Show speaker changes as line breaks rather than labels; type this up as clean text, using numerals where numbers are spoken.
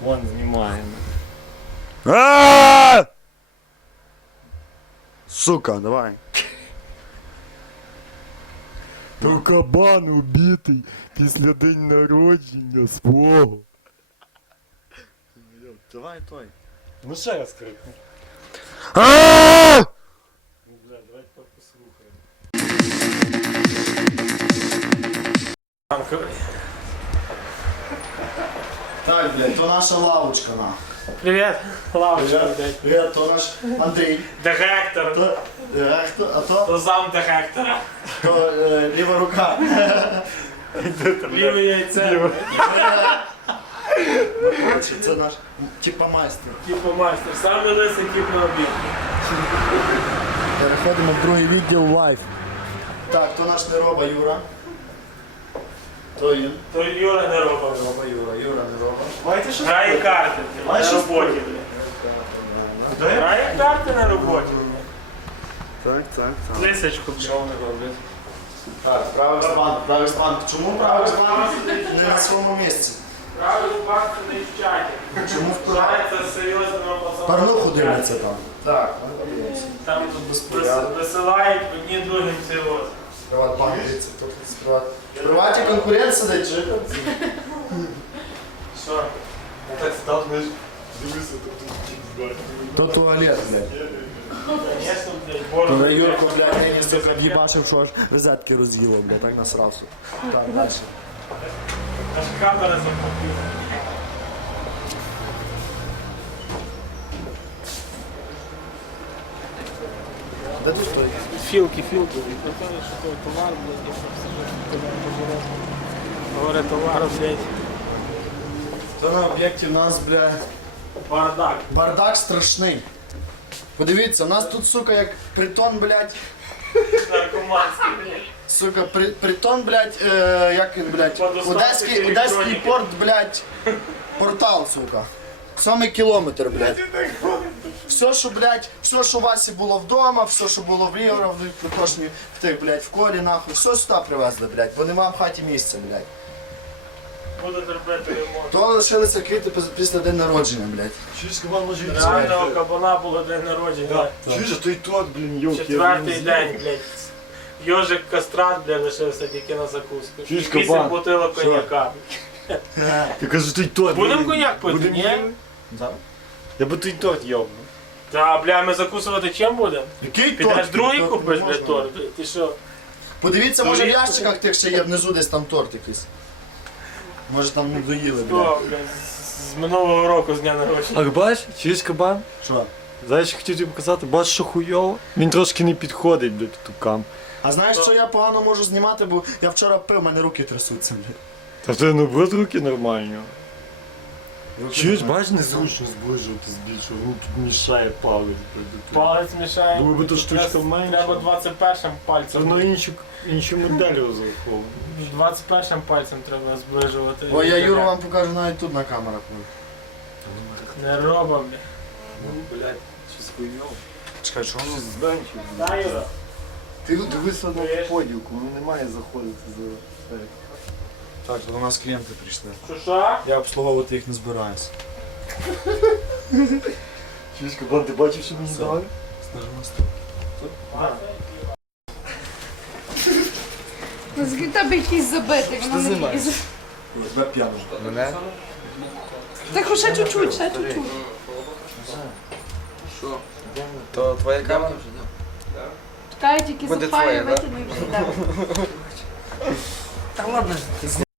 Вон знімаємо.
Сука, давай.
То кабан убитий після день народження свого.
Давай той.
Ну ще раз крикну. Ну, бля, давайте послухаємо.
Так, блядь, то наша лавочка, на.
Привіт, лавочка, блядь.
Привіт, то наш Андрій.
Директор.
То, а то,
То зам директора.
то ліва рука.
Ліве яйце.
Короче, це наш, типа майстер.
Типу майстер. Сам донесе тип на обід.
Переходимо в другий відділ лайф. Так, то наш нероба Юра. То він.
То Юра не робив.
Нероба Юра, Юра нероба. Маєте що?
Грає карти блядь,
Маєш
на
щось
роботі, блядь. Грає карти на роботі.
Так, так, так.
Лисочку, блядь.
Так, правий банк, правий банк. Чому правий банк не на своєму місці?
Правильно банк не в чаті.
Чому вправо?
Вважається з серйозними пацанами.
Парнуху дивляться там. Так, дивляться.
Там
Безпорядок.
висилають одні другим цього.
Приватбанк дивиться, тут приват. В приваті конкурент сидить, чи?
Що?
Так став, знаєш, дивися, тут тіп збирає.
То туалет, блядь.
Звісно, блядь,
То
бороду.
на Юрку, блядь, я не сука в'їбашив, що аж розетки роз'їло, блядь, так насрався. Так, далі.
Аж камера захопила.
Де тут стоїть?
Філки. Приходить, що той товар, блядь, і все. Говорить, товар, блядь.
То на об'єкті в нас, блядь,
Бардак.
бардак страшний. Подивіться, у нас тут, сука, як притон, блядь,
Наркоманський, блядь.
сука, притон, блядь, як він, блядь,
Водостав
Одеський
електроніки.
порт, блядь, портал, сука. Самий кілометр, блядь. Все, що, блядь, все, що у Васі було вдома, все, що було в Ігора, в прикошні, в тих, блядь, в колі, нахуй, все сюди привезли, блядь, бо нема в хаті місця, блядь.
Буде робити ремонт.
То лишилися квіти після день народження, блядь.
Чуєш, кабан може від
Реального кабана було день народження.
Чуєш, а той тот, блін, йок, я
Четвертий
блін,
день, блядь. Йожик кастрат, блядь, лишився тільки на закуску.
Чуєш,
8
кабан?
бутилок
Що?
коньяка.
Я кажу, той тот.
Будем
блін.
коньяк пити,
Будем
ні?
їли? Я би той тот йобну.
Та, бля, ми закусувати чим будемо?
Який
Підеш другий
Торт
купиш,
не
блядь,
можна.
торт, блядь, ти що?
Подивіться, може в
Торт?
ящиках тих ще є внизу десь там торт якийсь. Може там не доїли, блядь.
О, блядь, з минулого року з дня народження.
А бачиш, чуєш, кабан?
Що?
Знаєш, що хотів тобі показати? Бачиш, що хуйово? Він трошки не підходить до тукам.
А знаєш, що я погано можу знімати, бо я вчора пив, в мене руки трясуться, блядь.
Та в тебе не буде руки нормально.
Руки
Чуєш,
нормально.
бачиш, незручно зближувати збільшувати, ну тут мішає палець.
Палець мішає.
Думаю, бо то штучка менша.
Треба 21
Це
пальцем.
воно іншу модель розраховано.
21 пальцем треба зближувати.
Ой, я Юру вам покажу навіть тут на камерах.
Не роба, блядь.
Ну, блядь, щось хуйово.
Чекай, що воно?
Зданчик.
Та, Юра?
Ти дивися на
Чуєш?
поділку, воно не має заходити за це.
Так, до нас клієнти прийшли.
Що?
Я обслуговувати їх не збираюся.
Чуєш, кабан, ти бачив, що мені
Все.
дали?
Нажимай стоп.
Ну, з тебе якийсь забитий, воно не лізе.
Тебе п'яно. Мене?
Так ще чуть-чуть, ще чуть-чуть.
То твоя камера?
Чекай, тільки
Буде
запаю,
твоя, да?
витягну і вже йде.
Та ладно.